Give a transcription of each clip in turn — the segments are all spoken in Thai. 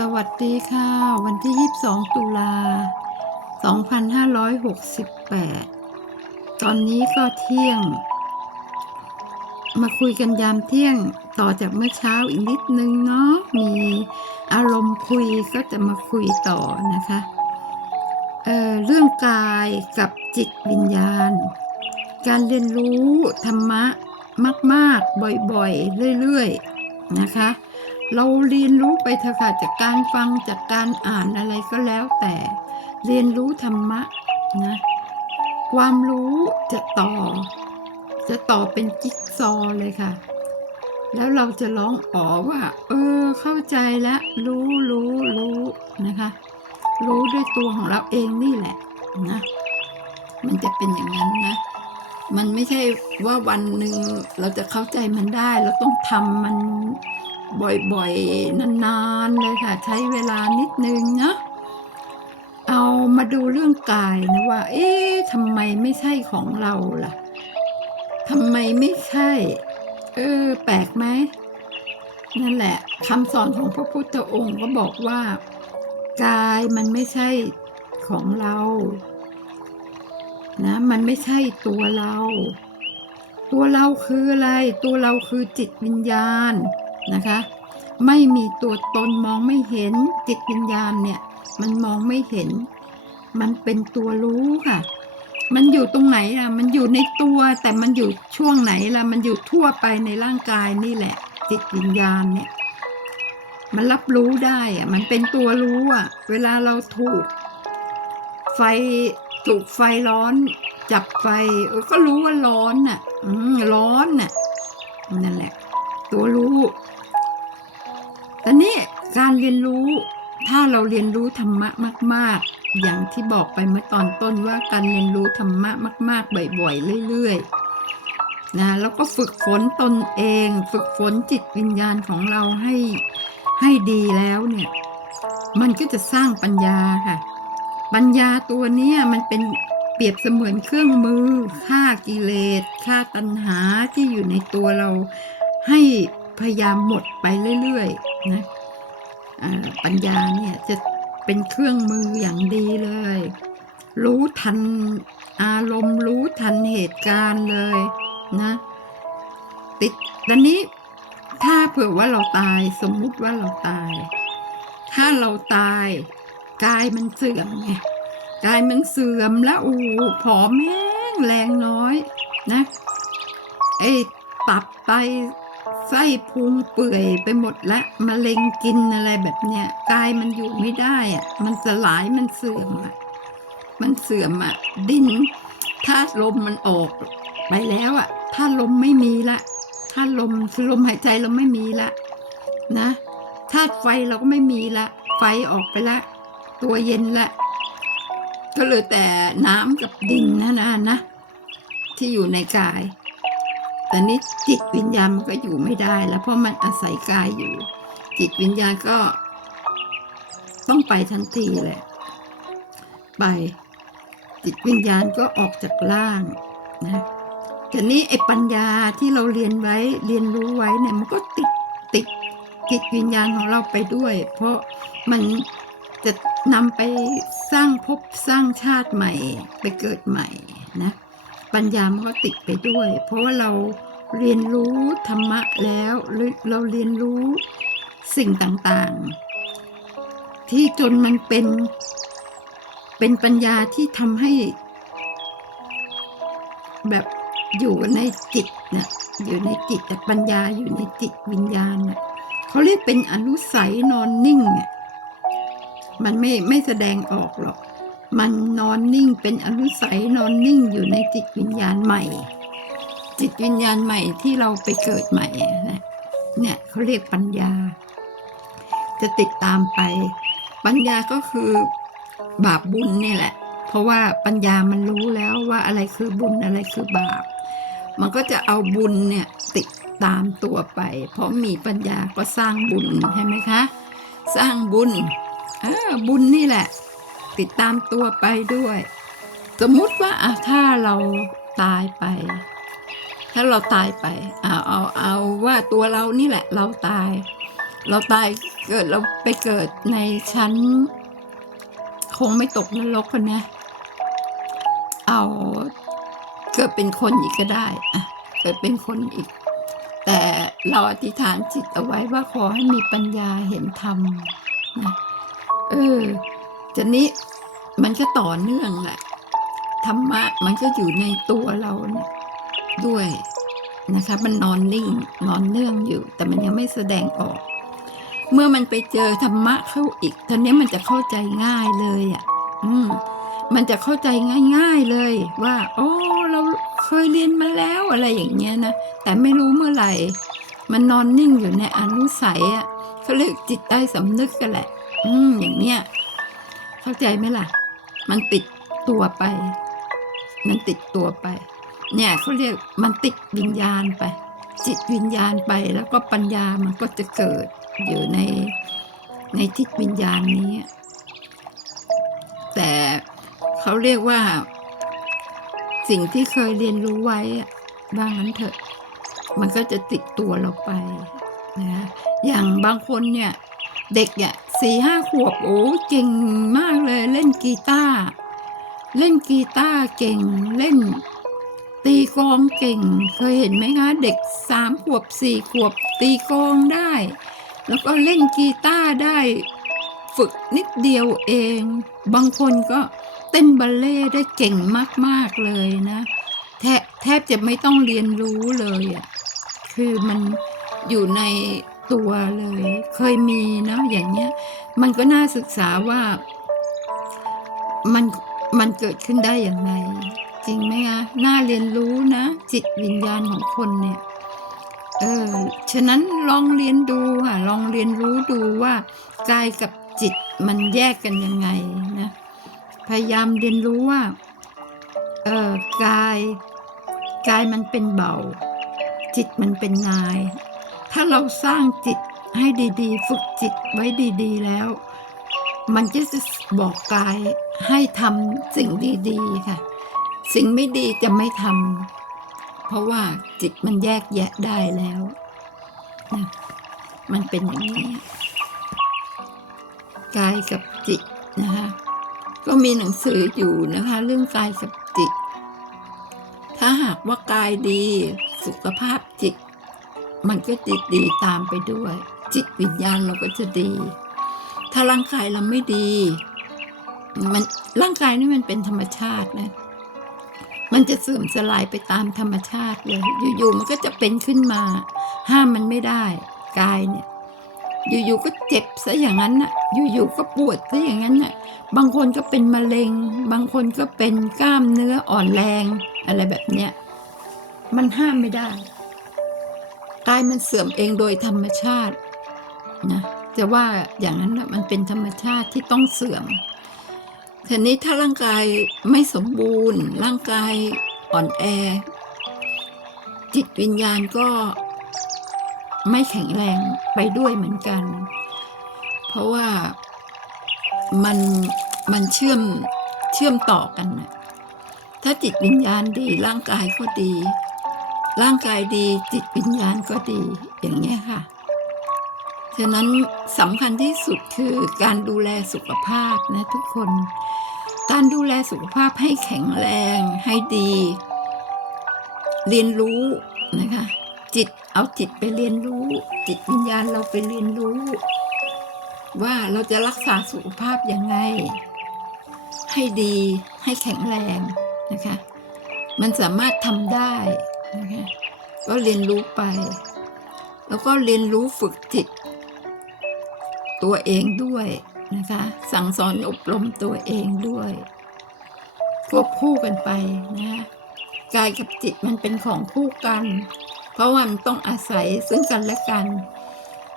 สวัสดีค่ะ วันที่ 22 ตุลา 2568 ตอนนี้ก็เที่ยง มาคุยกันยามเที่ยงต่อจากเมื่อเช้าอีกนิดนึงเนาะมีอารมณ์คุยก็จะมาคุยต่อนะคะเเรื่องกายกับจิตวิญญาณ การเรียนรู้ธรรมะมาก ๆ บ่อย ๆ เรื่อย ๆ นะคะ เราเรียนรู้ไปเถอะค่ะจากการฟังจากการอ่านอะไรก็แล้วแต่ เรียนรู้ธรรมะนะความรู้จะต่อ จะต่อเป็นจิ๊กซอเลยค่ะ แล้วเราจะร้องอ๋อว่า เออ เข้าใจแล้วรู้รู้รู้นะคะ รู้ด้วยตัวของเราเองนี่แหละนะมันจะเป็นอย่างนั้นนะ มันไม่ใช่ว่าวันหนึ่งเราจะเข้าใจมันได้ เราต้องทำมัน บ่อยๆ นานๆ เลยค่ะ ใช้เวลานิดนึงนะเอามาดูเรื่องกายนะว่า เอ๊ะทำไมไม่ใช่ของเราล่ะทำไมไม่ใช่ เออ แปลกไหมนั่นแหละคำสอนของพระพุทธองค์ก็บอกว่า กายมันไม่ใช่ของเรา นะ มันไม่ใช่ตัวเรา ตัวเราคืออะไร ตัวเราคือจิตวิญญาณ นะคะ ไม่มีตัวตนมองไม่เห็นจิตวิญญาณเนี่ย มันมองไม่เห็น มันเป็นตัวรู้ค่ะ มันอยู่ตรงไหนล่ะ มันอยู่ในตัวแต่มันอยู่ช่วงไหนล่ะ มันอยู่ทั่วไปในร่างกายนี่แหละ จิตวิญญาณเนี่ย มันรับรู้ได้อะมันเป็นตัวรู้อะเวลาเราถูก ไฟถูกไฟร้อน จับไฟเออก็รู้ว่าร้อนน่ะ อืมร้อนน่ะนั่นแหละ ตัวรู้แต่นี่การเรียนรู้ ถ้าเราเรียนรู้ธรรมะมาก ๆ อย่างที่บอกไปเมื่อตอนต้นว่าการเรียนรู้ธรรมะมาก ๆ บ่อย ๆ เรื่อย ๆ นะแล้วก็ฝึกฝนตนเอง ฝึกฝนจิตวิญญาณของเราให้ให้ดีแล้วเนี่ย มันก็จะสร้างปัญญาค่ะ ปัญญาตัวนี้มันเป็นเปรียบเสมือนเครื่องมือฆ่ากิเลสฆ่าตัณหาที่อยู่ในตัวเรา ให้พยายามหมดไปเรื่อยๆนะปัญญาเนี่ยจะเป็นเครื่องมืออย่างดีเลย รู้ทันอารมณ์รู้ทันเหตุการณ์เลยนะ ติดดันนี้ถ้าเผื่อว่าเราตายสมมุติว่าเราตาย ถ้าเราตายกายมันเสื่อมไงกายมันเสื่อมแล้วโอ้ผอมแห้งแรงน้อยนะไอ้ตับไต ไส้พุงเปื่อยไปหมดละมะเร็งกินอะไรแบบเนี้ยกายมันอยู่ไม่ได้อะมันสลายมันเสื่อมอะมันเสื่อมอะดินถ้าลมมันออกไปแล้วอะถ้าลมไม่มีละถ้าลมคือลมหายใจเราไม่มีละนะธาตุไฟเราก็ไม่มีละ ไฟออกไปละ ตัวเย็นละก็เหลือแต่น้ำกับดินนะนะนะที่อยู่ในกาย แต่นี้จิตวิญญาณมันก็อยู่ไม่ได้ แล้วเพราะมันอาศัยกายอยู่ จิตวิญญาณก็ ต้องไปทันทีเลยไป จิตวิญญาณก็ออกจากร่างนะแต่นี้ไอ้ปัญญาที่เราเรียนไว้เรียนรู้ไว้เนี่ยมันก็ติดติดจิตวิญญาณของเราไปด้วย เพราะมันจะนำไปสร้างภพสร้างชาติใหม่ ไปเกิดใหม่นะ ปัญญามันก็ติดไปด้วย เพราะว่าเราเรียนรู้ธรรมะแล้วเราเรียนรู้สิ่งต่างๆ ที่จนมันเป็นเป็นปัญญาที่ทำให้ แบบอยู่ในจิตนะอยู่ในจิตแต่ปัญญาอยู่ในจิตวิญญาณนะเขาเรียกเป็นอนุสัยนอนนิ่งอะมันไม่ไม่แสดงออกหรอก มันนอนนิ่งเป็นอนุสัยนอนนิ่งอยู่ในจิตวิญญาณใหม่ จิตวิญญาณใหม่ที่เราไปเกิดใหม่นะเนี่ยเขาเรียกปัญญา จะติดตามไป ปัญญาก็คือบาปบุญนี่แหละ เพราะว่าปัญญามันรู้แล้วว่าอะไรคือบุญอะไรคือบาป มันก็จะเอาบุญเนี่ยติดตามตัวไป เพราะมีปัญญาก็สร้างบุญใช่ไหมคะ สร้างบุญเออบุญนี่แหละ ติดตามตัวไปด้วย สมมุติว่าอะถ้าเราตายไป ถ้าเราตายไปเอาเอาเอาว่าตัวเรานี่แหละ เราตาย เราตายเกิดเราไปเกิดในชั้น คงไม่ตกนรกคนนะเอาเกิดเป็นคนอีกก็ได้อะเกิดเป็นคนอีก แต่เราอธิษฐานจิตเอาไว้ว่าขอให้มีปัญญาเห็นธรรมนะเออ จะนี้มันก็ต่อเนื่องแหละธรรมะมันก็อยู่ในตัวเราด้วยนะคะ มันนอนนิ่งนอนเนื่องอยู่ แต่มันยังไม่แสดงออก เมื่อมันไปเจอธรรมะเข้าอีกทีนี้มันจะเข้าใจง่ายเลยอะ อืมมันจะเข้าใจง่ายๆเลย ว่าโอ้เราเคยเรียนมาแล้วอะไรอย่างเงี้ยนะแต่ไม่รู้เมื่อไหร่ มันนอนนิ่งอยู่ในอนุสัยอะเขาเรียกจิตใต้สำนึกกันแหละ อืมอย่างเนี้ย เข้าใจไหมล่ะ มันติดตัวไป มันติดตัวไป เนี่ยเขาเรียกมันติดวิญญาณไป จิตวิญญาณไปแล้วก็ปัญญามันก็จะเกิดอยู่ในในจิตวิญญาณนี้ แต่เขาเรียกว่า สิ่งที่เคยเรียนรู้ไว้อะว่างนั้นเถอะ มันก็จะติดตัวเราไปนะอย่างบางคนเนี่ย เด็กเนี่ย สี่ห้าขวบโอ้เก่งมากเลยเล่นกีตาร์เล่นกีตาร์เก่งเล่น ตีกลองเก่ง เคยเห็นไหมคะเด็กสามขวบสี่ขวบตีกลองได้ แล้วก็เล่นกีตาร์ได้ฝึกนิดเดียวเอง บางคนก็เต้นบัลเล่ต์ได้เก่งมาก ๆ เลยนะแทบแทบจะไม่ต้องเรียนรู้เลยอะ่ะคือมันอยู่ใน ตัวเลย เคยมีนะอย่างเงี้ย มันก็น่าศึกษาว่า มันมันเกิดขึ้นได้อย่างไรจริงไหมคะน่าเรียนรู้นะ จิตวิญญาณของคนเนี่ย เออ ฉะนั้นลองเรียนดูค่ะ ลองเรียนรู้ดูว่ากายกับจิตมันแยกกันยังไงนะ พยายามเรียนรู้ว่า เออกาย กายมันเป็นเบา จิตมันเป็นนาย ถ้าเราสร้างจิตให้ดีๆ ฝึกจิตไว้ดีๆแล้ว มันจะบอกกายให้ทำสิ่งดีๆค่ะ สิ่งไม่ดีจะไม่ทำเพราะว่าจิตมันแยกแยะได้แล้วนะมันเป็นอย่างนี้ กายกับจิตนะคะก็มีหนังสืออยู่นะคะ เรื่องกายกับจิต ถ้าหากว่ากายดี สุขภาพจิต มันก็จิตดีตามไปด้วย จิตวิญญาณเราก็จะดี ถ้าร่างกายเราไม่ดี มันร่างกายนี่มันเป็นธรรมชาตินะ มันจะเสื่อมสลายไปตามธรรมชาติเลย อยู่ๆมันก็จะเป็นขึ้นมา ห้ามมันไม่ได้กายเนี่ยอยู่ๆก็เจ็บซะอย่างนั้นน่ะ อยู่ๆก็ปวดซะอย่างนั้นน่ะ บางคนก็เป็นมะเร็ง บางคนก็เป็นกล้ามเนื้ออ่อนแรง อะไรแบบเนี้ย มันห้ามไม่ได้ กายมันเสื่อมเองโดยธรรมชาตินะจะว่าอย่างนั้นนะมันเป็นธรรมชาติที่ต้องเสื่อมทีนี้ถ้าร่างกายไม่สมบูรณ์ ร่างกายอ่อนแอ จิตวิญญาณก็ไม่แข็งแรงไปด้วยเหมือนกัน เพราะว่ามันมันเชื่อมเชื่อมต่อกันนะถ้าจิตวิญญาณดีร่างกายก็ดี ร่างกายดีจิตวิญญาณก็ดีอย่างเงี้ยค่ะ ฉะนั้นสำคัญที่สุดคือการดูแลสุขภาพนะทุกคน การดูแลสุขภาพให้แข็งแรงให้ดี เรียนรู้นะคะ จิตเอาจิตไปเรียนรู้ จิตวิญญาณเราไปเรียนรู้ ว่าเราจะรักษาสุขภาพยังไง ให้ดีให้แข็งแรงนะคะ มันสามารถทำได้ นะคะก็เรียนรู้ไป แล้วก็เรียนรู้ฝึกจิต ตัวเองด้วยนะคะ สั่งสอนอบรมตัวเองด้วยควบคู่กันไปนะกายกับจิตมันเป็นของคู่กัน เพราะว่ามันต้องอาศัยซึ่งกันและกัน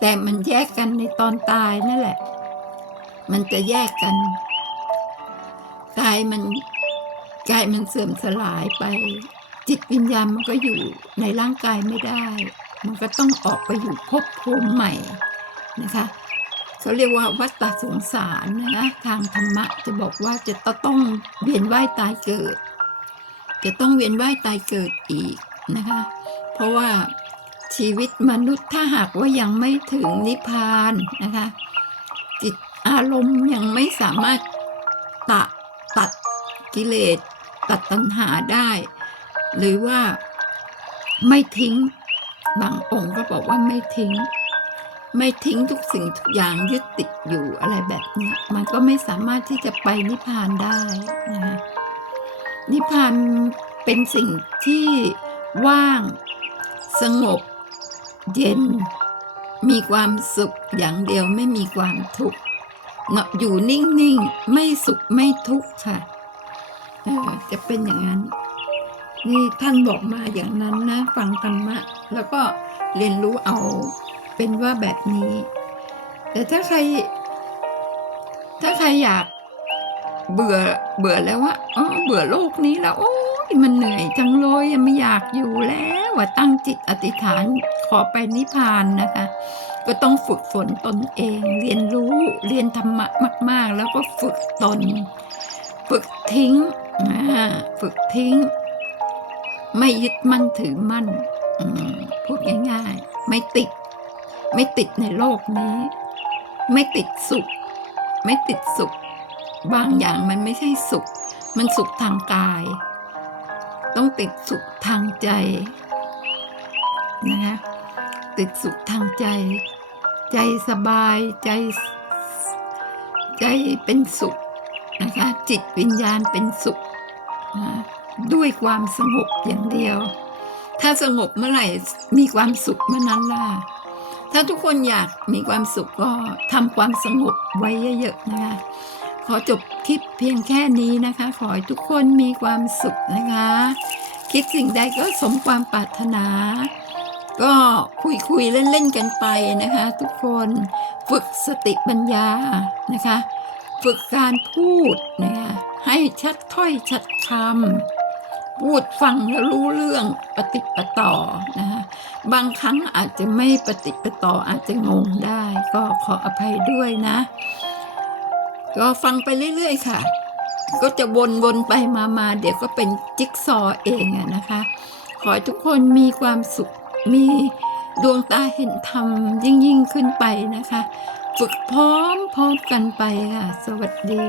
แต่มันแยกกันในตอนตายนั่นแหละ มันจะแยกกันกายมันกายมันเสื่อมสลายไป จิตวิญญาณมันก็อยู่ในร่างกายไม่ได้ มันก็ต้องออกไปอยู่ภพภูมิใหม่นะคะเขาเรียกว่าวัฏฏสงสารนะคะทางธรรมะจะบอกว่าจะต้องเวียนว่ายตายเกิด จะต้องเวียนว่ายตายเกิดอีกนะคะ เพราะว่าชชีวิตมนุษย์ถ้าหากว่ายังไม่ถึงนิพพานนะคะจิตอารมณ์ยังไม่สามารถตะตัดกิเลสตัดตัณหาได้ หรือว่าไม่ทิ้ง บางองค์ก็บอกว่าไม่ทิ้ง ไม่ทิ้งทุกสิ่งทุกอย่างยึดติดอยู่อะไรแบบนี้มันก็ไม่สามารถที่จะไปนิพพานได้นะคะนิพพานเป็นสิ่งที่ว่าง สงบ เย็น มีความสุขอย่างเดียวไม่มีความทุกข์เนาะอยู่นิ่งๆ ไม่สุขไม่ทุกข์ค่ะจะเป็นอย่างนั้น นี่ท่านบอกมาอย่างนั้นนะ ฟังธรรมะ แล้วก็เรียนรู้เอาเป็นว่าแบบนี้ แต่ถ้าใคร ถ้าใครอยากเบื่อเบื่อแล้วว่าอ๋อเบื่อโลกนี้แล้วโอ้ยมันเหนื่อยจังเลยยังไม่อยากอยู่แล้วว่าตั้งจิตอธิษฐานขอไปนิพพานนะคะ ก็ต้องฝึกฝนตนเอง เรียนรู้เรียนธรรมะมาก ๆ แล้วก็ฝึกตน ฝึกทิ้งฝึกทิ้ง ไม่ยึดมั่นถือมั่นพูดง่ายๆ ไม่ติด ไม่ติดในโลกนี้ ไม่ติดสุข ไม่ติดสุข บางอย่างมันไม่ใช่สุข มันสุขทางกาย ต้องติดสุขทางใจนะคะติดสุขทางใจ ใจสบายใจ ใจเป็นสุขนะคะจิตวิญญาณเป็นสุขนะ ด้วยความสงบอย่างเดียว ถ้าสงบเมื่อไหร่มีความสุขเมื่อนั้นล่ะ ถ้าทุกคนอยากมีความสุขก็ทำความสงบไว้เยอะๆนะคะ ขอจบคลิปเพียงแค่นี้นะคะ ขอให้ทุกคนมีความสุขนะคะ คิดสิ่งใดก็สมความปรารถนา ก็คุยคุยๆเล่นๆกันไปนะคะ ทุกคนฝึกสติปัญญานะคะ ฝึกการพูดนะคะให้ชัดถ้อยชัดคำ พูดฟังแล้วรู้เรื่องปฏิปต่อนะคะบางครั้งอาจจะไม่ปฏิปต่ออาจจะงงได้ ก็ขออภัยด้วยนะ ก็ฟังไปเรื่อยๆค่ะ ก็จะวนๆไปมาๆเดี๋ยวก็เป็นจิ๊กซอเองอะนะคะ ขอทุกคนมีความสุขมีดวงตาเห็นธรรมยิ่งยิ่งๆขึ้นไปนะคะ ฝึกพร้อมพร้อมกันไปค่ะ สวัสดี